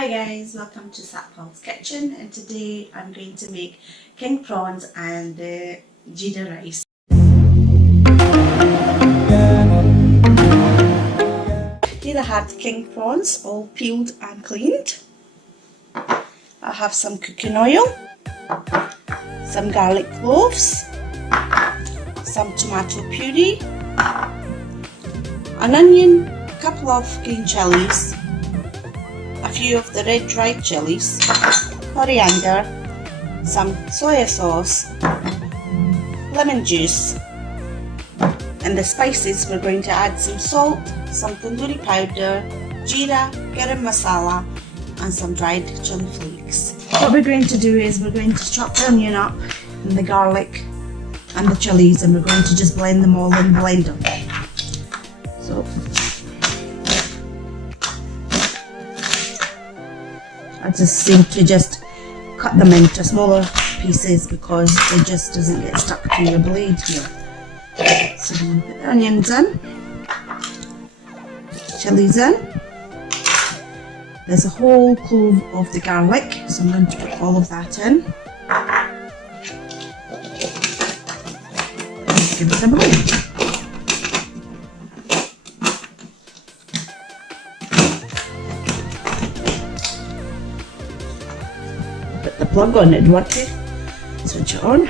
Hi guys, welcome to Satpal's Kitchen, and today I'm going to make king prawns and jeera rice. Here I have the king prawns all peeled and cleaned. I have some cooking oil, some garlic cloves, some tomato puree, an onion, a couple of green chillies, a few of the red dried chilies, coriander, some soya sauce, lemon juice, and the spices we're going to add some salt, some tandoori powder, jeera, garam masala, and some dried chili flakes. What we're going to do is we're going to chop the onion up and the garlic and the chilies, and we're going to just blend them all in the blender. So I just seem to just cut them into smaller pieces because it just doesn't get stuck to your blade here. So I'm going to put the onions in, chilies in. There's a whole clove of the garlic, so I'm going to put all of that in. Give it a blend. Put the plug on it, want to switch it on.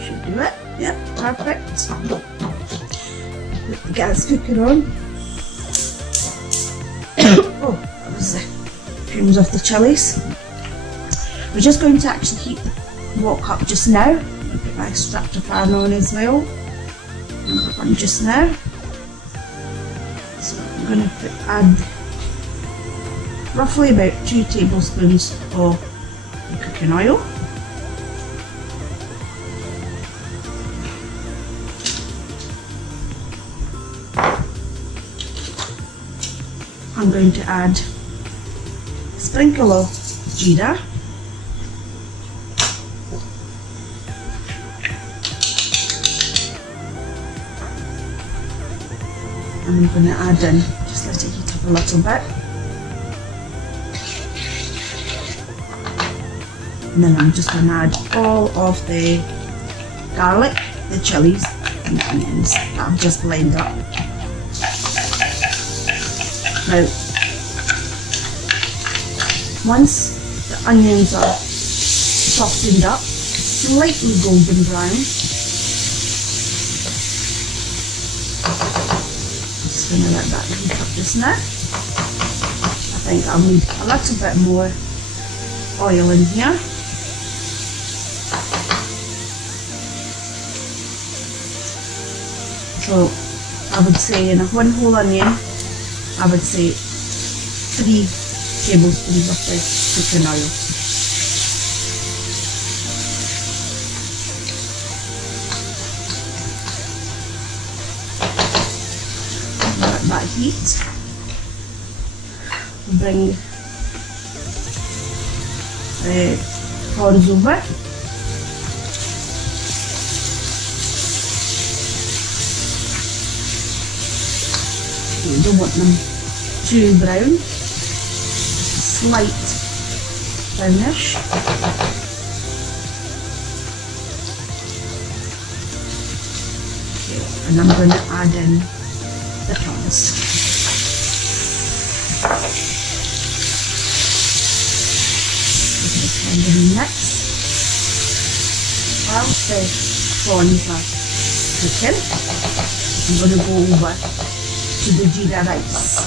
Should do it, yeah, perfect. Put the gas cooker on. Oh, that was the fumes of the chilies. We're just going to actually heat the wok up just now. I'm going to put my extractor pan on as well. One just now. So I'm going to add roughly about 2 tablespoons of the cooking oil. I'm going to add a sprinkle of jeera. And I'm going to add in, just let it heat up a little bit. And then I'm just going to add all of the garlic, the chilies and the onions that I've just blended up. Now, once the onions are softened up, slightly golden brown, just going to let that heat up just now. I think I'll need a little bit more oil in here. So I would say in a 1 whole onion, I would say 3 tablespoons of the cooking oil. Let that heat. Bring the prawns over. You don't want them too brown, slight brownish. Okay, and I'm going to add in the prawns. Just kind of mix. Whilst the prawns are cooking, I'm going to go over to the jeera rice.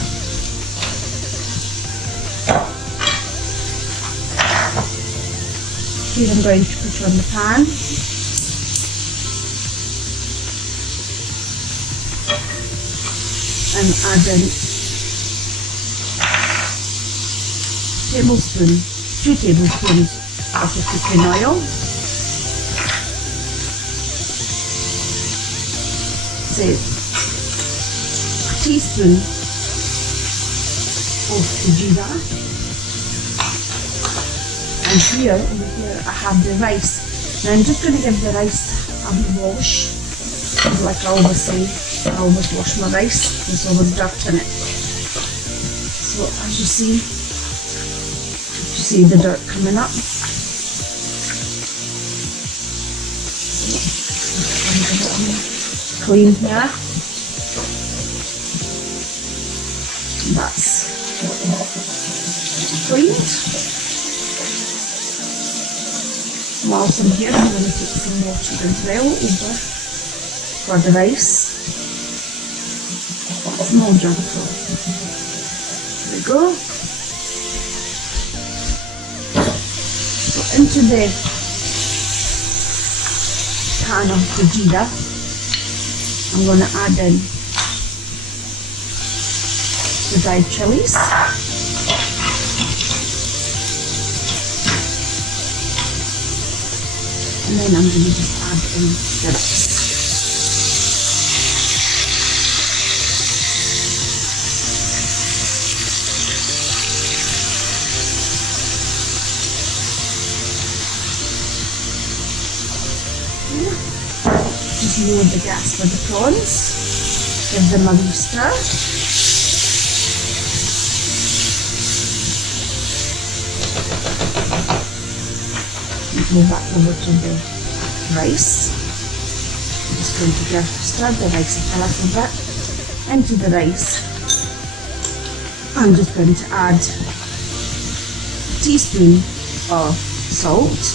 Here I'm going to put on the pan. And add in 2 tablespoons of the cooking oil. Say a teaspoon of the jeera, and over here I have the rice. Now I'm just going to give the rice wash. Like I always say, I always wash my rice. There's always dirt in it. So as you see the dirt coming up. Clean here. That's cleaned. Whilst I'm here, I'm going to take some water as well over for the rice. Small jug full. There we go. So into the pan of the jeera, I'm going to add in the dried chilies. And then I'm going to just add in the rice. Just lower the gas for the prawns. Give them a wee stir. Go back over to the rice. I'm just going to stir the rice a little bit into the rice. I'm just going to add a teaspoon of salt,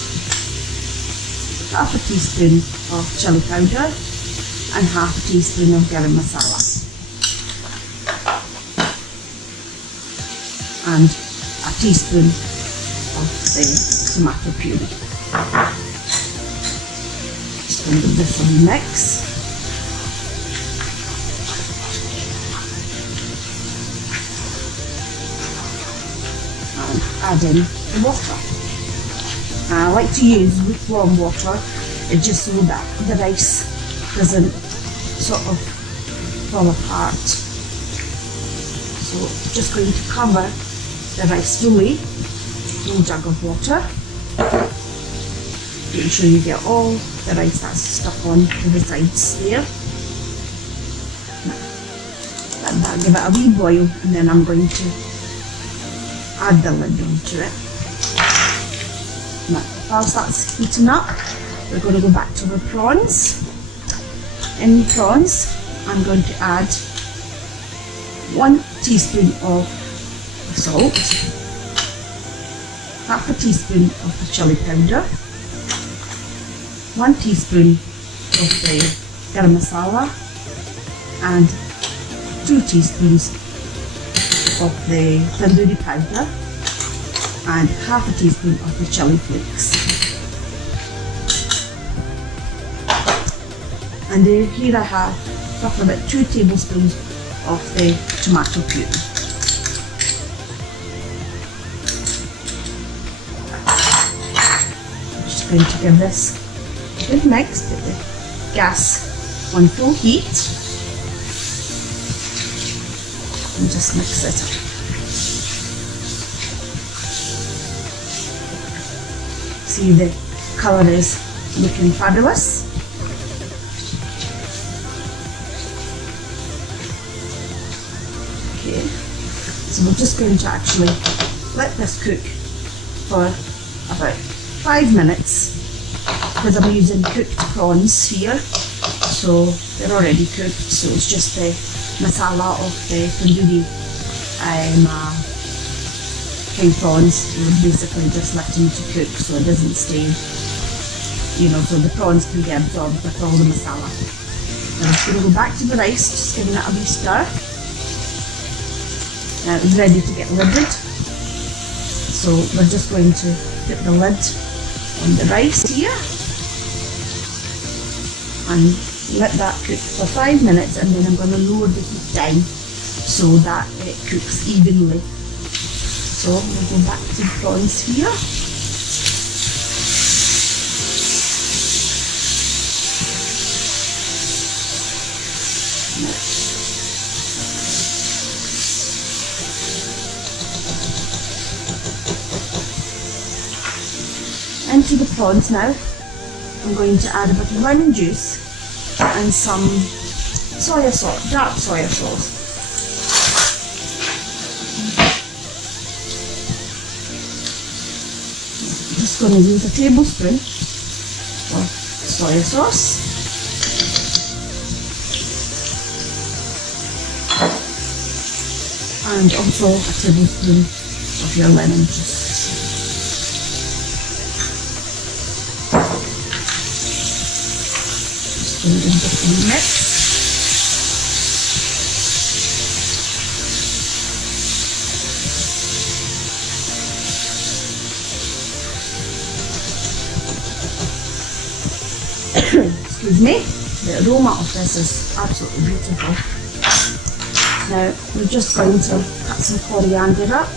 half a teaspoon of chili powder, and half a teaspoon of garam masala, and a teaspoon of the tomato puree. Just going to give this a mix. And add in the water. I like to use lukewarm water, just so that the rice doesn't sort of fall apart. So just going to cover the rice fully, one jug of water. Make sure you get all the rice that's stuck on to the sides there. Let that give it a wee boil, and then I'm going to add the lid onto it. Now, whilst that's heating up, we're going to go back to the prawns. In the prawns, I'm going to add 1 teaspoon of salt, half a teaspoon of the chili powder, 1 teaspoon of the garam masala, and 2 teaspoons of the tandoori powder, and half a teaspoon of the chili flakes. And here I have roughly about 2 tablespoons of the tomato puree. I'm just going to give this a good mix, put the gas on full heat, and just mix it up. See, the colour is looking fabulous. Okay, so we're just going to actually let this cook for about 5 minutes, because I'm using cooked prawns here, so they're already cooked. So it's just the masala of the tandoori king prawns. We're basically just letting it cook so it doesn't stay, so the prawns can get absorbed with all the masala. Now I'm going to go back to the rice, just giving it a wee stir. Now it's ready to get lidded, so we're just going to put the lid on the rice here and let that cook for 5 minutes, and then I'm going to lower the heat down so that it cooks evenly. So we'll go back to the prawns here. Into the prawns now, I'm going to add a bit of lemon juice and some soya sauce, dark soya sauce. I'm just going to use a tablespoon of soya sauce. And also a tablespoon of your lemon juice. Just going to give it a mix. Excuse me, the aroma of this is absolutely beautiful. Now we're just going to cut some coriander up.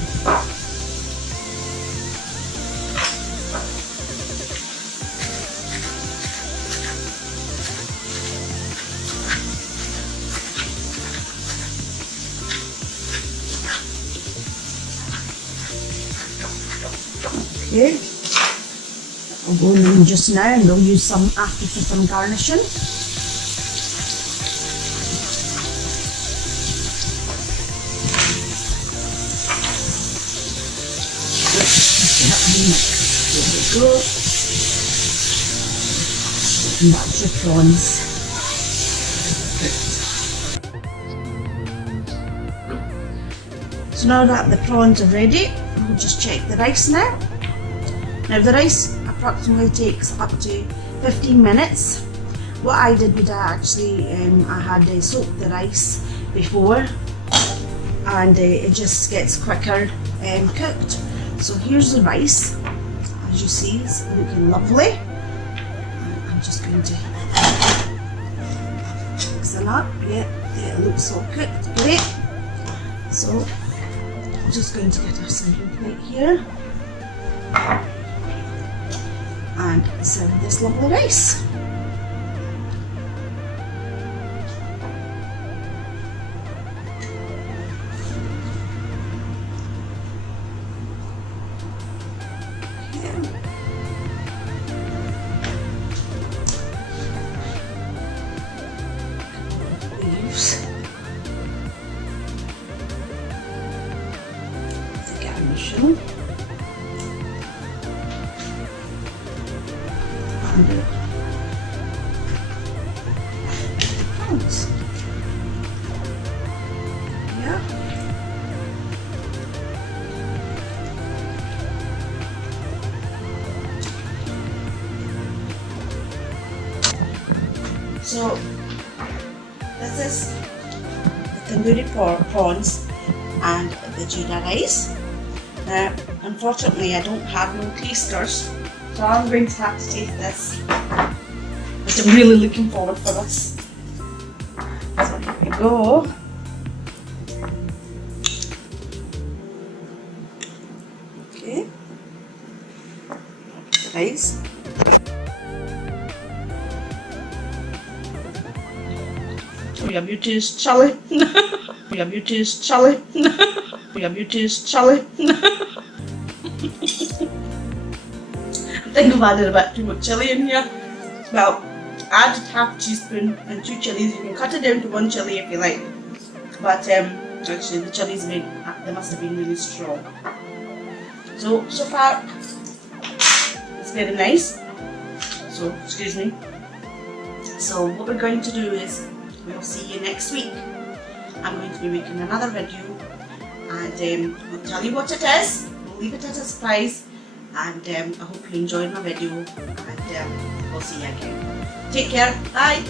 Okay, I'll go in just now and we'll use some after for some garnishing. There we go. And that's your prawns. So now that the prawns are ready, we'll just check the rice now. Now the rice approximately takes up to 15 minutes. What I did was I had soaked the rice before, and it just gets quicker cooked. So here's the rice, as you see, it's looking lovely. I'm just going to mix it up. Yeah, it looks all cooked, great. So I'm just going to get our serving plate here and serve this lovely rice. Yeah. So this is the tandoori prawns and the jeera rice. Now, unfortunately, I don't have no tasters, so I'm going to have to taste this. But I'm really looking forward for this. So here we go. Okay. The rice. Oh, your beauty is chilly. Your beauty is chilly. Your beauty is chilly. I think I've added a bit too much chilli in here. Well, add half a teaspoon and 2 chilies. You can cut it down to 1 chili if you like. But actually the chilies they must have been really strong. So far it's very nice. So excuse me. So what we're going to do is we'll see you next week. I'm going to be making another video and I'll tell you what it is. We'll leave it as a surprise, and I hope you enjoyed my video, and we'll see you again. Take care, bye!